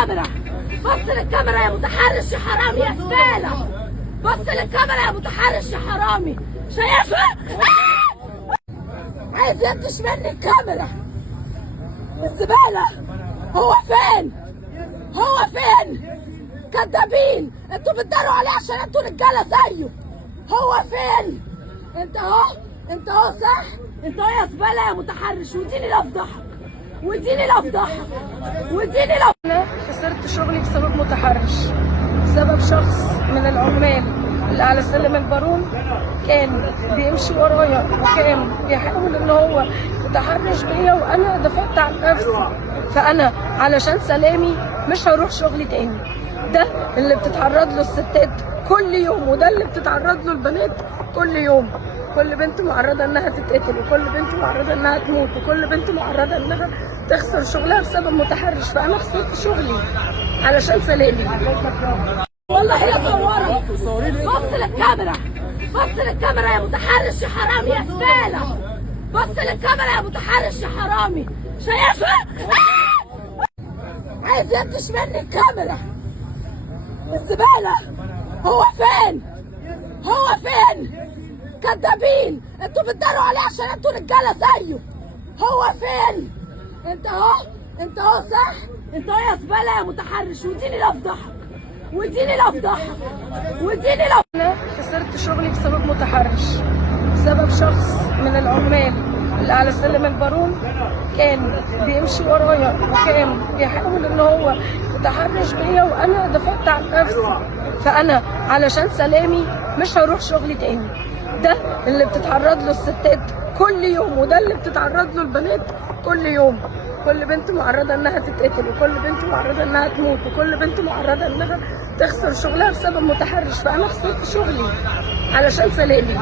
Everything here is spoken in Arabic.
للكاميرا، بص للكاميرا يا متحرش يا حرامي يا زبالة، بص للكاميرا يا متحرش يا حرامي. شايفها؟ عايز ينتش مني الكاميرا الزبالة. هو فين؟ هو فين؟ كدابين، انتوا بتداروا عليه عشان انتوا رجالة زيه. هو فين؟ انت اهو، انت اهو صح، انت اهو يا زبالة يا متحرش. وديني لفضحك، وديني لفضحك، وديني لفضحك. أنا خسرت شغلي بسبب متحرش، بسبب شخص من العمال اللي على سلم البارون كان بيمشي ورايا وكان بيحاول ان هو يتحرش بيا، وانا دفعت عن نفسي. فانا علشان سلامي مش هروح شغلي تاني. ده اللي بتتعرض له الستات كل يوم، وده اللي بتتعرض له البنات كل يوم. كل بنت معرضه انها تتقتل، وكل بنت معرضه انها تموت، وكل بنت معرضه انها تخسر شغلها بسبب متحرش. فانا خسرت شغلي علشان سلامي. والله يا صورة، بص للكاميرا، بص للكاميرا يا متحرش يا حرامي يا زبالة، بص للكاميرا يا متحرش يا حرامي. شايفها؟ عايز ينتش مني الكاميرا الزبالة. هو فين؟ هو فين؟ كدابين، انتوا بتداروا عليه عشان انتوا رجالة زيه. هو فين؟ انت اهو، انت اهو صح، انت اهو يا زبالة يا متحرش. وديني لفضحك، وديني لفضحك، وديني لفضحك. أنا خسرت شغلي بسبب متحرش، بسبب شخص من العمال اللي على سلم البارون كان بيمشي ورايا وكان بيحاول ان هو يتحرش بيا، وانا دفعت عن نفسي. فانا علشان سلامي مش هروح شغلي تاني. ده اللي بتتعرض له الستات كل يوم، وده اللي بتتعرض له البنات كل يوم. كل بنت معرضه انها تتقتل، وكل بنت معرضه انها تموت، وكل بنت معرضه انها تخسر شغلها بسبب متحرش. فانا خسرت شغلي علشان سلامي.